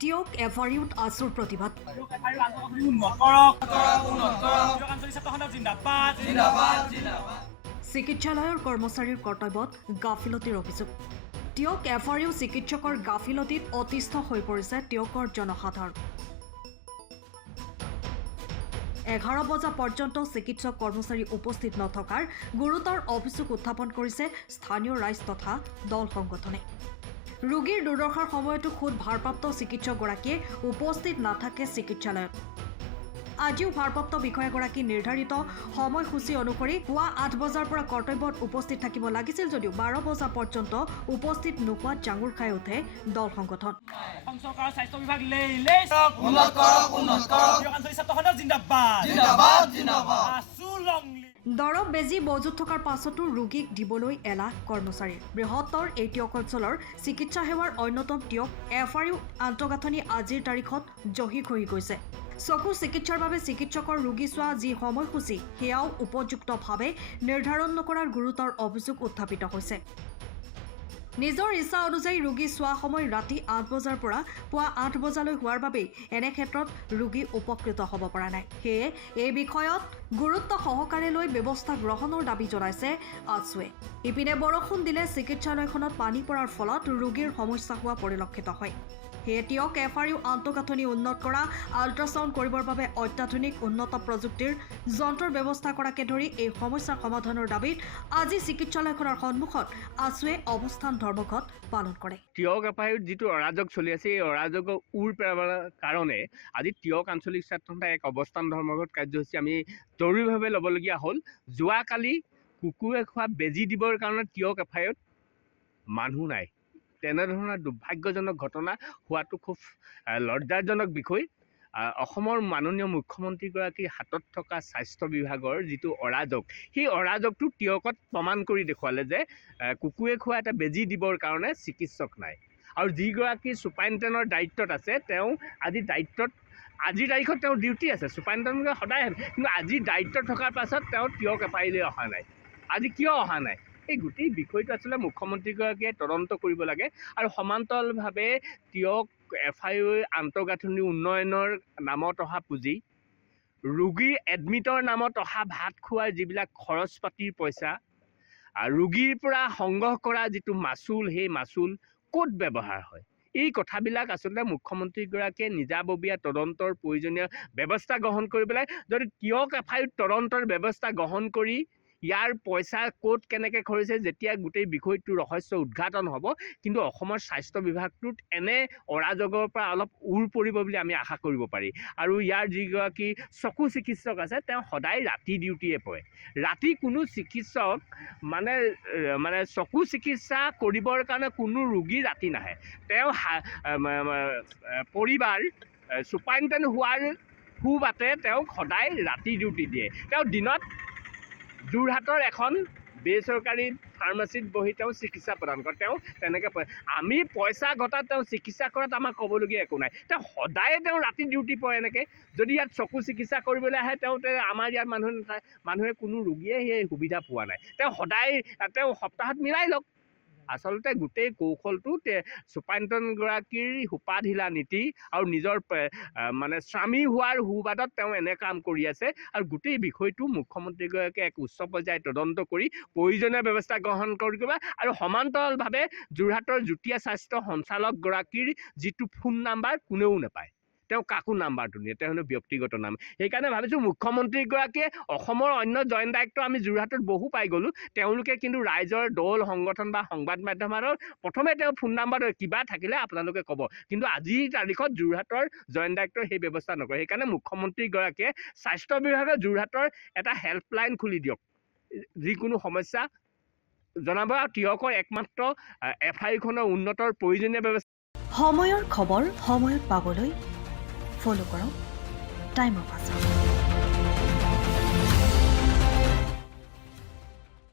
টিয়ক এফআৰইউত আছুৰ প্ৰতিবাদ চিকিৎসালয়ৰ কৰ্মচাৰীৰ কৰ্তব্যত গাফিলতিৰ অভিযোগ টিয়ক এফআৰইউ চিকিৎসকৰ গাফিলতিত অতিষ্ঠ হৈ পৰিছে টিয়কৰ জনসাধাৰণ 11 বজা পৰ্যন্ত চিকিৎসক কৰ্মচাৰী উপস্থিত নথকাৰ গুৰুতৰ অভিযোগ উত্থাপন কৰিছে স্থানীয় ৰাইজ তথা দল সংগঠনে ৰোগীৰ দুৰ্দশাৰ সময়তো খুদ ভাৰপ্ৰাপ্ত চিকিৎসকগৰাকীয়ে উপস্থিত নাথাকে চিকিৎসালয়ত আজিও ভাৰপ্ৰাপ্ত বিষয়াগৰাকী নিৰ্ধাৰিত সময়সূচী অনুসৰি পুৱা 8 বজাৰ পৰা কৰ্তব্যত উপস্থিত থাকিব লাগিছিল যদিও 12 বজা পৰ্যন্ত উপস্থিত নোহোৱাত জাঙুৰ খাই উঠে দল সংগঠন চৰকাৰৰ স্বাস্থ্য বিভাগ উন্নত কৰক জিন্দাবাদ জিন্দাবাদ জিন্দাবাদ দৰৱ বেজী মজুত থকাৰ পাছতো ৰোগীক দিবলৈ এলাহ কৰ্মচাৰীৰ বৃহত্তৰ এই টিয়ক অঞ্চলৰ চিকিৎসা সেৱাৰ অন্যতম টিয়ক এফআৰইউ আন্তঃগাঁথনি আজিৰ তাৰিখত জহি হৈ গৈছে চকু চিকিৎসাৰ বাবে চিকিৎসকৰ ৰোগী চোৱা যি সময়সূচী সেয়াও উপযুক্তভাৱে নিৰ্ধাৰণ নকৰাৰ গুৰুতৰ অভিযোগ উত্থাপিত হৈছে নিজৰ ইচ্ছা অনুযায়ী ৰোগী চোৱা সময় ৰাতি 8 বজাৰ পৰা পুৱা 8 বজালৈ হোৱাৰ বাবেই এনে ক্ষেত্ৰত ৰোগী উপকৃত হ'ব পৰা নাই সেয়ে এই বিষয়ত গুৰুত্ব সহকাৰে লৈ ব্যৱস্থা গ্ৰহণৰ দাবী জনাইছে আছুৱে ইপিনে বৰষুণ দিলে চিকিৎসালয়খনত পানী পৰাৰ ফলত ৰোগীৰ সমস্যা হোৱা পৰিলক্ষিত হয় সেয়ে টিয়ক এফআৰইউ আন্তঃগাঁথনি উন্নত কৰা আল্ট্ৰাছাউণ্ড কৰিবৰ বাবে অত্যাধুনিক উন্নত প্ৰযুক্তিৰ যন্ত্ৰৰ ব্যৱস্থা কৰাকে ধৰি এই সমস্যাৰ সমাধানৰ দাবীত আজি চিকিৎসালয়খনৰ সন্মুখত আছুৱে অৱস্থান ধৰ্মঘট পালন কৰে টিয়ক এফআইউত যিটো অৰাজক চলি আছে এই অৰাজকৰ উৰ পেলাবৰ কাৰণে আজি টিয়ক আঞ্চলিক স্বায়ত্তশাসিত এক অৱস্থান ধৰ্মঘট কাৰ্যসূচী আমি জৰুৰীভাৱে ল'বলগীয়া হ'ল যোৱাকালি কুকুৰে খোৱা বেজী দিবৰ কাৰণে টিয়ক এফআইউত মানুহ নাই তেনেধৰণৰ দুৰ্ভাগ্যজনক ঘটনা হোৱাটো খুব লজ্জাজনক বিষয় অসমৰ মাননীয় মুখ্যমন্ত্ৰীগৰাকীৰ হাতত থকা স্বাস্থ্য বিভাগৰ যিটো অৰাজক সেই অৰাজকটো টিয়কত প্ৰমাণ কৰি দেখুৱালে যে কুকুৰে খোৱা এটা বেজী দিবৰ কাৰণে চিকিৎসক নাই আৰু যিগৰাকী ছুপাৰিণ্টেণ্ডেণ্টৰ দায়িত্বত আছে তেওঁ আজিৰ তাৰিখত তেওঁৰ ডিউটি আছে ছুপাৰিণ্টেণ্ডেণ্টে সদায় কিন্তু আজি দায়িত্বত থকাৰ পাছত তেওঁ টিয়ক এফআইউলৈ অহা নাই আজি কিয় অহা নাই এই গোটেই বিষয়টো আচলতে মুখ্যমন্ত্ৰীগৰাকীয়ে তদন্ত কৰিব লাগে আৰু সমান্তৰালভাৱে টিয়ক এফআইউ আন্তঃগাঁথনি উন্নয়নৰ নামত অহা পুঁজি ৰোগীৰ এডমিটৰ নামত অহা ভাত খোৱাৰ যিবিলাক খৰচ পাতিৰ পইচা ৰোগীৰ পৰা সংগ্ৰহ কৰা যিটো মাচুল সেই মাচুল ক'ত ব্যৱহাৰ হয় এই কথাবিলাক আচলতে মুখ্যমন্ত্ৰীগৰাকীয়ে নিজাববীয়া তদন্তৰ প্ৰয়োজনীয় ব্যৱস্থা গ্ৰহণ কৰিব লাগে যদি টিয়ক এফআইউত তদন্তৰ ব্যৱস্থা গ্ৰহণ কৰি ইয়াৰ পইচা ক'ত কেনেকৈ খৰচ হৈছে যেতিয়া গোটেই বিষয়টো ৰহস্য উদ্ঘাটন হ'ব কিন্তু অসমৰ স্বাস্থ্য বিভাগটোত এনে অৰাজকৰ পৰা অলপ উৰ পৰিব বুলি আমি আশা কৰিব পাৰি আৰু ইয়াৰ যিগৰাকী চকু চিকিৎসক আছে তেওঁ সদায় ৰাতি ডিউটিয়ে পৰে ৰাতি কোনো চিকিৎসক মানে চকু চিকিৎসা কৰিবৰ কাৰণে কোনো ৰোগী ৰাতি নাহে তেওঁ পৰিবাৰ ছুপাৰিণ্টেণ্ডেণ্ট হোৱাৰ সুবাতে তেওঁক সদায় ৰাতি ডিউটি দিয়ে তেওঁ দিনত যোৰহাটৰ এখন বেচৰকাৰী ফাৰ্মাচীত বহি তেওঁ চিকিৎসা প্ৰদান কৰে তেওঁ তেনেকৈ আমি পইচা ঘটাত তেওঁ চিকিৎসা কৰাত আমাৰ ক'বলগীয়া একো নাই তেওঁ সদায় তেওঁ ৰাতি ডিউটি পৰে এনেকৈ যদি ইয়াত চকু চিকিৎসা কৰিবলৈ আহে আমাৰ ইয়াত মানুহে কোনো ৰোগীয়ে সেই সুবিধা পোৱা নাই তেওঁ সপ্তাহত মিলাই লওক আচলতে গোটেই কৌশলটো ছুপাৰিণ্টেণ্ডেণ্টগৰাকীৰ সোপাঢিলা নীতি আৰু নিজৰ মানে স্বামী হোৱাৰ সুবাদত তেওঁ এনে কাম কৰি আছে আৰু গোটেই বিষয়টো মুখ্যমন্ত্ৰীগৰাকীয়ে এক উচ্চ পৰ্যায়ত তদন্ত কৰি প্ৰয়োজনীয় ব্যৱস্থা গ্ৰহণ কৰিব আৰু সমান্তৰালভাৱে যোৰহাটৰ যুটীয়া স্বাস্থ্য সঞ্চালকগৰাকীৰ যিটো ফোন নাম্বাৰ কোনেও নাপায় তেওঁ কাকো নাম্বাৰটো নিয়ে তেওঁ ব্যক্তিগত নাম সেইকাৰণে ভাবিছোঁ মুখ্যমন্ত্ৰীগৰাকীয়ে অসমৰ অন্য জইণ্ট ডাইৰেক্টৰ আমি যোৰহাটত বহু পাই গ'লোঁ তেওঁলোকে কিন্তু ৰাইজৰ দল সংগঠন বা সংবাদ মাধ্যমৰ প্ৰথমে তেওঁ ফোন নাম্বাৰ কিবা থাকিলে আপোনালোকে ক'ব কিন্তু আজিৰ তাৰিখত যোৰহাটৰ জইণ্ট ডাইৰেক্টৰ সেই ব্যৱস্থা নকৰে সেইকাৰণে মুখ্যমন্ত্ৰীগৰাকীয়ে স্বাস্থ্য বিভাগে যোৰহাটৰ এটা হেল্পলাইন খুলি দিয়ক যিকোনো সমস্যা জনাব আৰু টিয়কৰ একমাত্ৰ এফআইউখনৰ উন্নতৰ প্ৰয়োজনীয় ব্যৱস্থা সময়ৰ খবৰ সময়ত পাবলৈ ফলো কৰক টাইম অফ আছাম